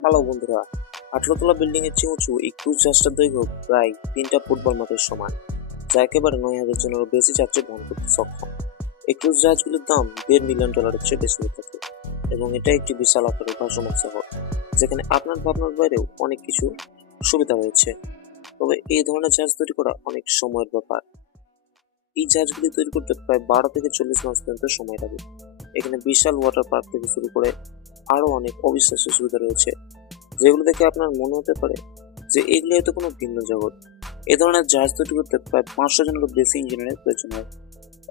Hello বন্ধুরা, 18 তলা building এর চেয়ে উঁচু এই ক্রুজ জাহাজটার দৈর্ঘ্য প্রায় 3টা ফুটবল মাঠের সমান, যা একেবারে 9,000 জনেরও বেশি যাত্রী বহন করতে সক্ষম। এই ক্রুজ জাহাজগুলির দাম $1.5 মিলিয়ন চেয়ে বেশি হয়ে থাকে এবং এটা একটি বিশাল আকারের ভাসমান শহর, যেখানে আপনার ভাবনার বাইরেও অনেক কিছু সুবিধা রয়েছে। তবে এই ধরনের জাহাজ তৈরি করা অনেক সময়ের ব্যাপার। এই জাহাজগুলি তৈরি করতে প্রায় 12 থেকে 40 মাস পর্যন্ত সময় লাগে। এখানে বিশাল ওয়াটার পার্ক থেকে শুরু করে আরো অনেক অবিশ্বাস্য সুবিধা রয়েছে, যেগুলো দেখে আপনার মনে হতে পারে যে এগুলো হয়তো কোনো ভিন্ন জগৎ। এ ধরনের জাহাজ তৈরি করতে প্রায় 500 জনেরও বেশি ইঞ্জিনিয়ারের প্রয়োজন হয়,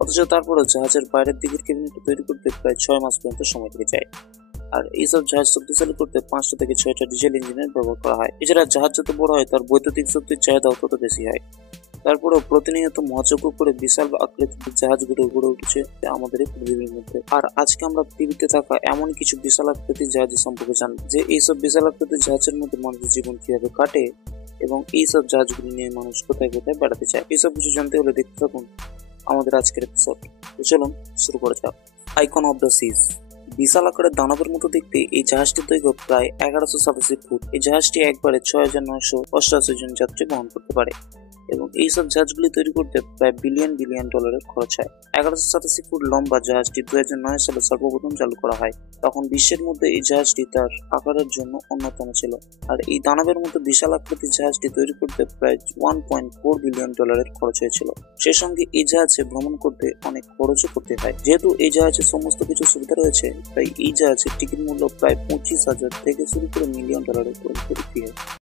অথচ তারপরে জাহাজের বাইরের দিকের কেবিনেট তৈরি করতে প্রায় 6 মাস পর্যন্ত সময় লেগে যায়। আর এইসব জাহাজ শক্তিশালী করতে 5টা থেকে 6টা ডিজেল ইঞ্জিনের ব্যবহার করা হয়। এছাড়া জাহাজ যত বড় হয় তার বৈদ্যুতিক শক্তির চাহিদাও তত বেশি হয়। তারপরেও প্রতিনিয়ত মহাযজ্ঞ করে বিশাল আকৃতির জাহাজগুলো গড়ে উঠেছে আমাদের এই পৃথিবীর মধ্যে। আর আজকে আমরা পৃথিবীতে থাকা এমন কিছু বিশাল আকৃতির জাহাজের সম্পর্কে জানবো, যে এইসব বিশাল আকৃতির জাহাজের মধ্যে মানুষের জীবন কিভাবে কাটে এবং এইসব জাহাজগুলি নিয়ে মানুষ কোথায় কোথায় বেড়াতে চায়। এইসব কিছু জানতে হলে দেখতে থাকুন আমাদের আজকের এপিসোড। তো চলুন শুরু করা যাক। আইকন অফ দ্য সিজ। বিশাল আকারের দানবের মতো দেখতে এই জাহাজটির দৈর্ঘ্য প্রায় 1187 ফুট। এই জাহাজটি একবারে 6,988 জন যাত্রী বহন করতে পারে এবং এইসব জাহাজগুলি তৈরি করতে প্রায় বিলিয়ন বিলিয়ন ডলারের খরচ হয়। 1187 ফুট লম্বা জাহাজটি 2009 সালে সর্বপ্রথম চালু করা হয়। তখন বিশ্বের মধ্যে এই জাহাজটি তার আকারের জন্য অন্যতম ছিল। আর এই দানবের মতো বিশাল আকৃতির জাহাজটি তৈরি করতে প্রায় $1.4 বিলিয়ন খরচ হয়েছিল। সে সঙ্গে এই জাহাজে ভ্রমণ করতে অনেক খরচও করতে হয়। যেহেতু এই জাহাজে সমস্ত কিছু সুবিধা রয়েছে, তাই এই জাহাজের টিকিট মূল্য প্রায় $25,000 থেকে শুরু করে $1,000,000 পর্যন্ত বিক্রি হয়।